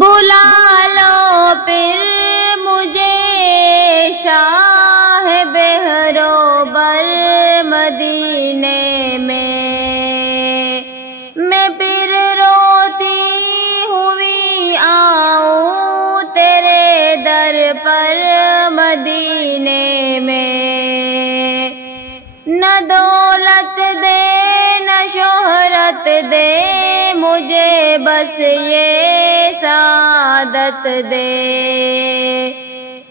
بلا لو پھر مجھے شاہ بہرو بر مدینے میں پھر روتی ہوئی آؤں تیرے در پر مدینے میں۔ نہ دولت دے نہ شہرت دے مجھے بس یہ سعادت دے،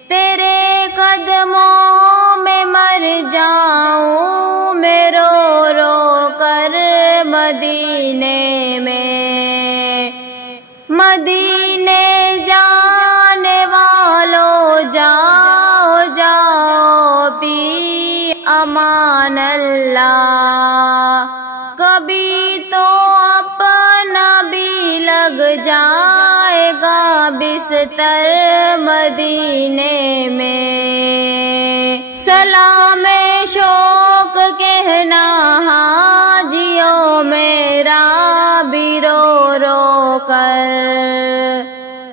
تیرے قدموں میں مر جاؤں میں رو رو کر مدینے میں۔ مدینے جانے والوں جاؤ جاؤ پی امان اللہ، کبھی تو اپنا بھی لگ جائے گا بستر مدینے میں۔ سلام شوق کہنا حاجیوں میرا بھی رو رو کر،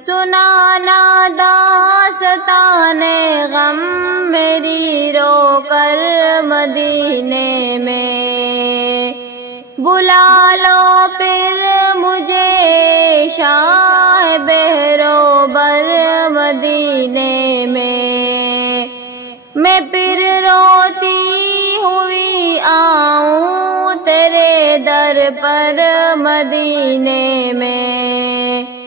سنانا داستان غم میری رو کر مدینے میں۔ بلا لو پھر مجھے شاہ بہرو بر مدینے میں پھر روتی ہوئی آؤں تیرے در پر مدینے میں۔